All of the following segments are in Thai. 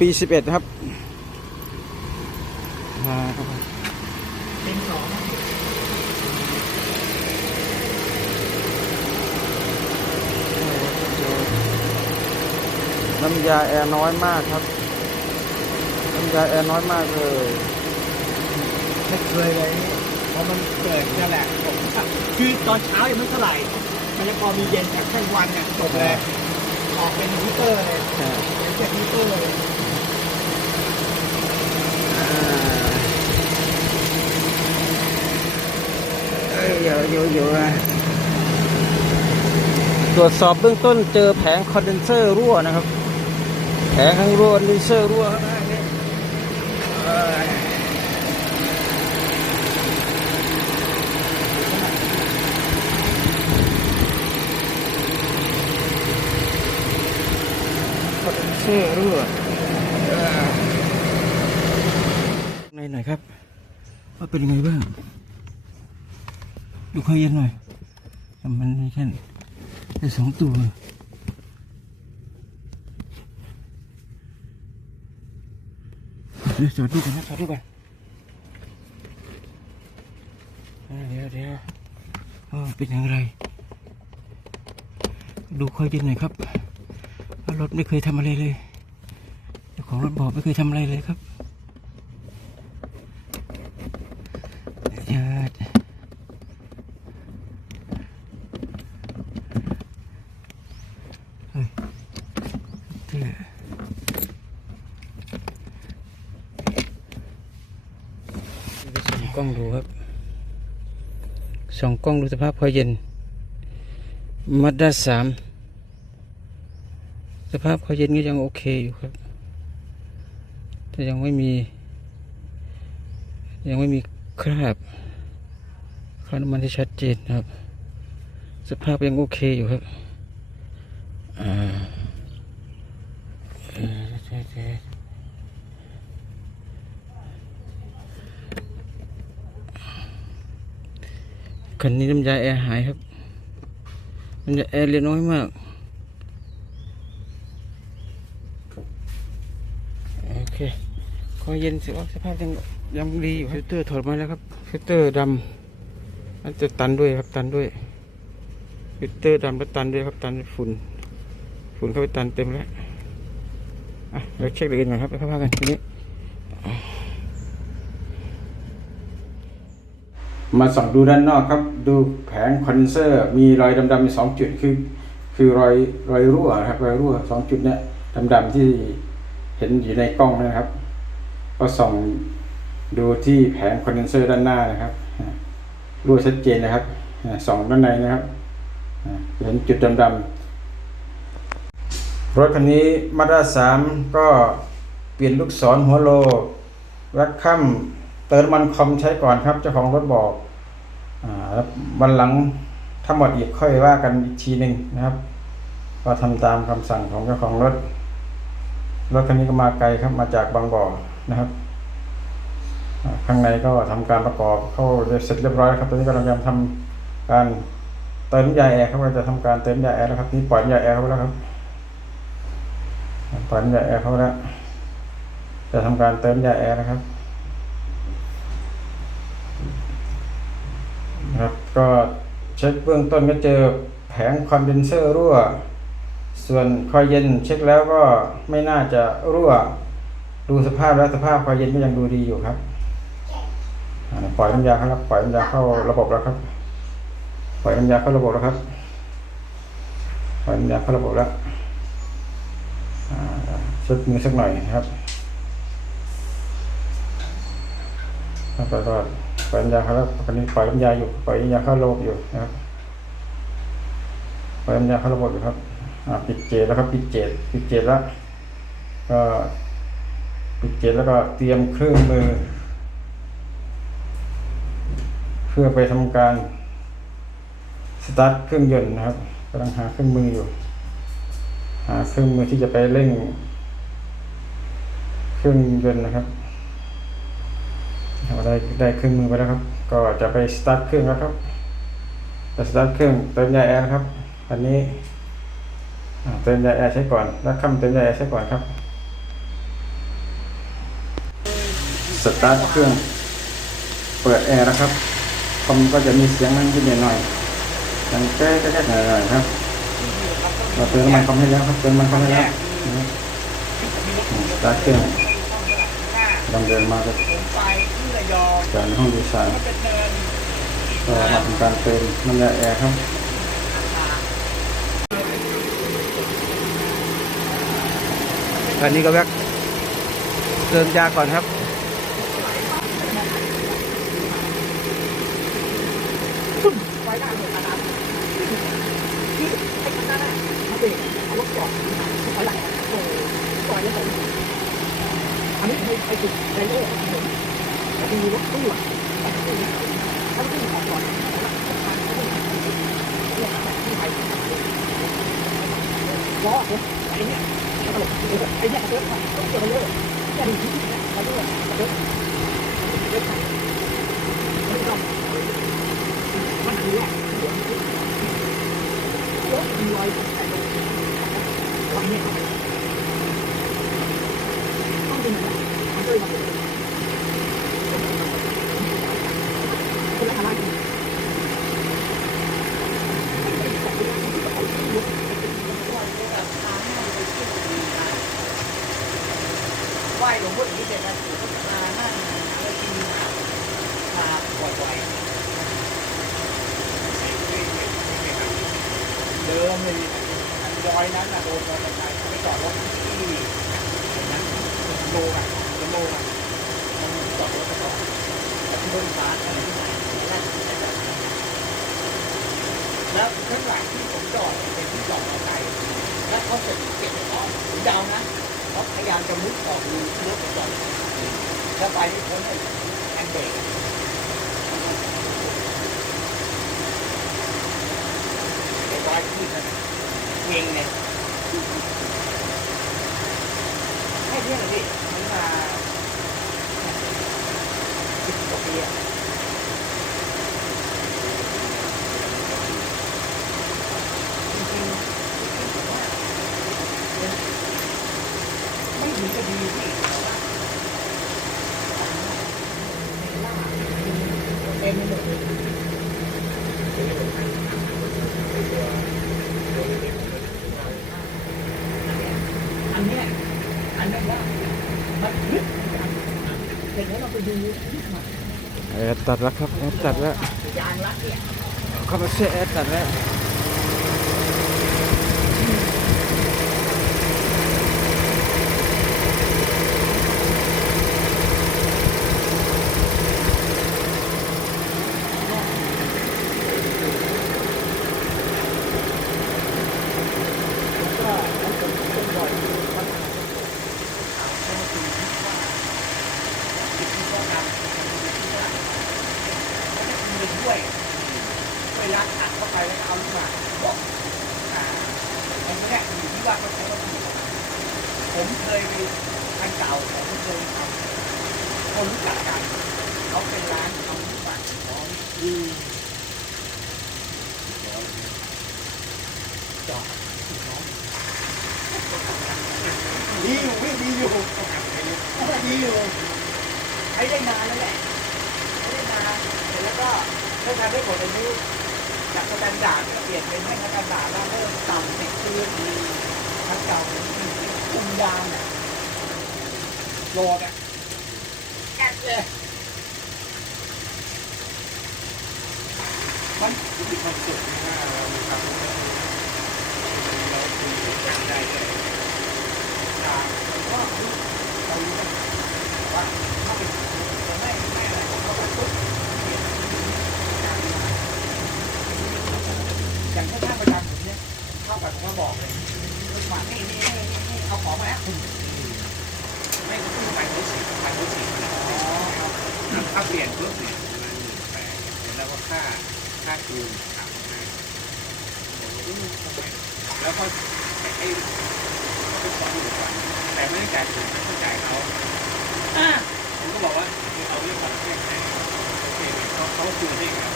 ปีสิบเอ็ดครับอ่าเป็นสองน้ำยาแอร์น้อยมากครับ น้ำยาแอร์น้อยมากเลยไม่เคยเลยพอมันเกิดจะแหละผมคือตอนเช้ายังไม่เท่าไหร่ มันยังพอมีเย็นแต่กลางวันเนี่ยจบเลยออกเป็นฮีเตอร์เลยเป็นเจ็ดฮีเตอร์เลยเอยเยอะเยอยอะตรวจสอบเบื้องต้นเจอแผงคอนเดนเซอร์รั่วนะครับ แผงข้างรั่วคอนเดนเซอร์รั่วข้างล่างนี่เอ้ยคอนเดนเซอร์รั่วเอ้ยไหนไหนอยครับ ว่าเป็นยังไงบ้าง ดูข้าวเย็นหน่อยแต่มันมีแค่แค่สองตัวเดี๋ยวจอดดูกันนะจอดดูกันเดี๋ยวเดี๋ยวเป็นอย่างไร ดูข้าวเย็นหน่อยครับรถไม่เคยทำอะไรเลยเจ้าของรถบอกไม่เคยทำอะไรเลยครับเดี๋ยว เท่ส่องก ล้องดูครับส่องกล้องดูสภาพพอเย็นมัดด้าสามสภาพพอเย็นก็ยังโอเคอยู่ครับ แต่ยังไม่มี ยังไม่มีคราบคราบน้ำมันที่ชัดเจนครับ สภาพยังโอเคอยู่ครับอ่า คันนี้น้ำยาแอร์หายครับน้ำยาแอร์เลือน้อยมากโอเคคอยเย็นสิว่าสภาพยังยังดีอยู่ฟิลเตอร์ถอดมาแล้วครับฟิลเตอร์ดำมันจะตันด้วยครับตันด้วยฟิลเตอร์ดำแล้วตันด้วยครับตันฝุ่นฝุ่นเข้าไปตันเต็มแล้วอะเดี๋ยวเช็คเรื่องอื่นก่อนครับไปเข้าพากันทีนี้ มาส่องดูด้านนอกครับ ดูแผงคอนเซอร์ มีรอยดำๆมีสองจุดคือ คือรอยรอยรั่วครับรอยรั่วสองจุดเนี่ยดำๆที่เห็นอยู่ในกล้องนะครับ ก็ส่องดูที่แผงคอนเดนเซอร์ด้านหน้านะครับรั่วชัดเจนนะครับส่องด้านในนะครับเห็นจุดดำๆรถคันนี้มาด้าสามก็เปลี่ยนลูกศรหัวโลแว็กคัม เติมมันคอมใช้ก่อนครับ เจ้าของรถบอกอ่าวันหลังทั้งหมดอีกค่อยว่ากันอีกทีหนึ่งนะครับ ก็ทำตามคำสั่งของเจ้าของรถ รถคันนี้ก็มาไกลครับ มาจากบางบ่อนะครับข้างในก็ทำการประกอบเข้าเสร็จเรียบร้อยแล้วครับ ตอนนี้กำลังทำการเติมยาแอร์ครับเราจะทำการเติมยาแอร์แล้วครับนี่ปล่อยน้ำยาแอร์เขาแล้วครับปล่อยน้ำยาแอร์เขาแล้ว จะทำการเติมยาแอร์นะครับ นะครับ ก็เช็คเบื้องต้นก็เจอแผงคอนเดนเซอร์รั่ว ส่วนคอยเย็นเช็คแล้วก็ไม่น่าจะรั่ว ดูสภาพแล้วสภาพคอยเย็นก็ยังดูดีอยู่ครับปล่อยน้ำยาเข้าแล้วปล่อยน้ำยาเข้าระบบแล้วครับ ปล่อยน้ำยาเข้าระบบแล้วครับปล่อยน้ำยาเข้าระบบแล้วอ่าเช็ดมือสักหน่อยนะครับแล้วก็ ปล่อยน้ำยาเขาแล้วตอนนี้ปล่อยน้ำยาอยู่ปล่อยน้ำยาเข้าระบบอยู่นะครับปล่อยน้ำยาเข้าระบบอยู่ครับอ่าปิดเจตแล้วครับ ปิดเจตปิดเจตแล้วก็ปิดเกตแล้วก็เตรียมเครื่องมือ เพื่อไปทำการสตาร์ทเครื่องยนต์นะครับกำลังหาเครื่องมืออยู่ หาเครื่องมือที่จะไปเร่ง เครื่องยนต์นะครับ ได้ได้เครื่องมือไปแล้วครับ ก็จะไปสตาร์ทเครื่องแล้วครับจะสตาร์ทเครื่องเติมยาแอร์นะครับ อันนี้เติมยาแอร์ใช้ก่อนแล้วค่ำเติมยาแอร์ใช้ก่อนครับสตาร์ทเครื่องเปิดแอร์นะครับคอมก็จะมีเสียงนั่งขึ้นหน่อยๆดังแก๊กแก๊กหน่อยๆครับเราเติมน้ำมันคอมให้แล้วครับเติมน้ำมันคอมให้แล้วสตาร์ทเครื่องลำเดินมาก็ผมไปที่ระยอ จากห้องดีไซน์ก็เป็นเนินก็มาทำการเติมน้ำยาแอร์ครับอันนี้ก็แวกเติมยาก่อนครับอันนี้ไอ้ไอ้จุดไดโน่ของผมแต่ดูรถตู้อะแต่ตู้เนี่ยถ้าตู้ออกก่อนแล้วทางเขาต้องเนี่ยแบบที่ไทยล้อ ผมไอ้เนี่ยตลกไอ้เนี่ยเติร์ดต้องเจอเลยเนี่ยดูที่เนี่ยเขาด้วยเติร์ดเติร์ดไม่ต้องมันคือว่าหัวรถมีรอยของไอ้ลำเนี่ยต้องเป็นแบบมันก็เลยมาเป็นคนละอะไร ไหว้หลวงพ่ออีเสร็จแล้วผมก็มานั่งแล้วกินมาบ่อยๆเดิมเลยรอยนั้นน่ะโดนมอเตอร์ไซค์ไปจอดรถที่นั้นโลอะเป็นโลอะมันจอดรถไปก่อน แล้วที่รถฟ้าอะไรที่ไหนแล้วข้างหลังที่ผมจอดเป็นที่จอดมอเตอร์ไซค์แล้วเขาจะเก็บของผมยาวนะเขาพยายามจะมุดออกรูรถจอดแล้วไปที่พ้นไอ้แอนเบรกไอ้ร้อยขึ้นนั่นน่ะเองเนี่ยให้เพื่อนเลยพี่มันมา สิบกว่าปีอะจริงๆจริงๆผมว่าไม่ถึงจะดีพี่แต่ว่าเต็มไปหมดเลยอันเนี้ยอันเนี้ยว่ามันลึกเสร็จแล้วเราไปดูลึกมา แอดตัดแล้วครับแอดตัดแล้วเข้ามาเสียแอดตัดแล้ว ก็มันเป็นเป็นบ่อยมันถามเขาคือว่าคิดว่าการเขาจะมีด้วยเวลาอัด เข้าไปแล้วเอาลูกหมากบอกอ่ามันนี้อยู่ที่ว่าเขาใช้วัตถุผมเคยไปทางเก่าผมเคยทำคนรู้จักกันเขาเป็นร้านทำลูกหมากของอือจอดดีอยู่พี่ดีอยู่ดีอยู่ใช้ได้นานแล้วแหละใช้ได้นานเสร็จแล้วก็เมื่อทำได้ผลอายุ จากสแตนดาร์ดก็เปลี่ยนเป็นให้สแตนดาร์ดแล้วเริ่มต่ำติดคืนทางเก่าคุมยางเนี่ยโหลดอะแอดเลยมันมันสุดมากเราทำเราคือจำได้เลยทางก็เรารู้ว่าถ้าเป็นไม่ไม่อะไรของเขาปุ๊บอย่างถ้าท่านประจำผมเนี่ยเข้าไปผมก็บอกเลยมานี่นี่นี่นี่เอาของมาแล้วคุณาเปลี่ยนปุ๊บเนี่ยประมาณหมื่นแปดแล้วก็ค่าค่าคูณสามห้าผมก็ทำไมแล้วก็ไอ้ไอ้ไปสอนอยู่ก่อนแต่ไม่ได้จ่ายผมต้องจ่ายเขาผมก็บอกว่าเอาเรื่องความแค่ไหนโอเคเขาเขาคืนให้ครับ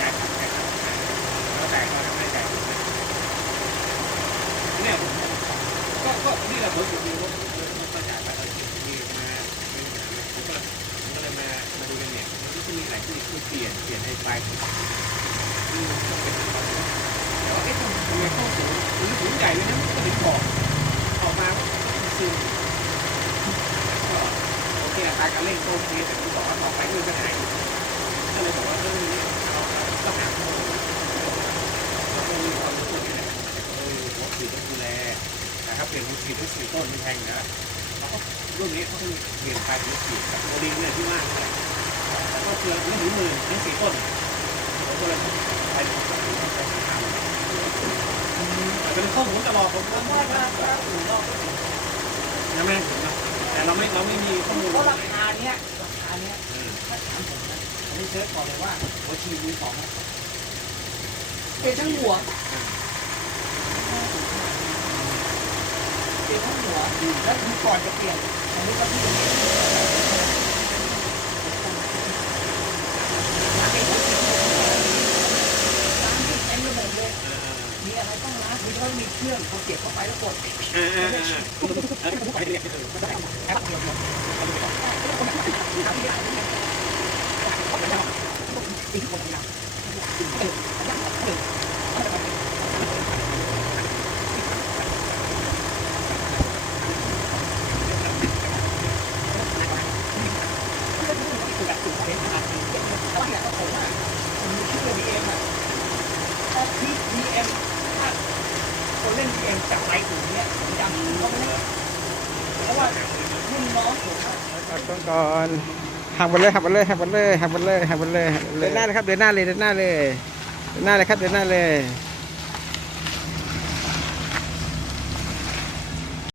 จ่ายจ่ายเขาแล้วแต่เขาไม่จ่ายผมเนี่ยผมก็ก็นี่แหละผมผมรู้ว่าเขาจ่ายไปเออที่มาเป็นผมก็ผมก็เลยมามาดูกันเนี่ยมันก็จะมีหลายที่ที่เปลี่ยนเปลี่ยนให้ไฟ ล์ที่ต้องเป็นแต่ว่าเอ๊ะทำไมเข้าสูงหรือสูงใหญ่เลยนะก็ถึงบอกออกมาซึมก็โอเคอัตราการเร่งก็โอเคแต่ที่บอกว่าต่อไปมันจะหายก็เลยบอกว่าเรื่องนี้เราต้องหาข้อมูลก็คงมีความรู้สึกนี่แหละเออหัวฉีดต้องดูแลแต่ถ้าเปลี่ยนหัวฉีดทั้งสี่ต้นไม่แพงนะเราก็รุ่นนี้เขาต้องเปลี่ยนไปหัวฉีดกับโมลิงเนี่ยที่มากเลยแล้วก็เพื่อไม่ถึงหมื่นทั้งสี่ต้น เลยเป็นข้อมูลตลอดผมว่าว่าว่าอู่นอกยังไม่ถึงนะแต่เราไม่เราไม่มีข้อมูลเพราะราคาเนี้ยราคาเนี้ยถ้าถามผมนะผมเซิร์ชก่อนเลยว่าหัวฉีมือสองเป็นทั้งหัวเป็นทั้งหัวแล้วคือก่อนจะเปลี่ยนอันนี้ก็ที่จะเปลี่ยนเต็มไปหมดเลย มีอะไร ต้ามีต้องมีเครื่องพอเก็บเข้าไปแล้วกด เออเออเออเออไปเรียนเออ แอปเดียวหมดแต่ว่าอย่างก็ผมอะผมเชื่อดีเอ็มอะถ้าที่ดีเอ็มถ้า คนเล่นเอ็มจากไปถึงเนี่ยผมจำเขาไม่ได้เพราะว่ารุ่นน้องผมอะตัดต้นก่อนหักหมดเลยหักหมดเลยหักหมดเลยหักหมดเลยหักหมดเลยหักหมดเลยเดินหน้าเลยครับเดินหน้าเลยเดินหน้าเลยเดินหน้าเลยครับเดินหน้าเลย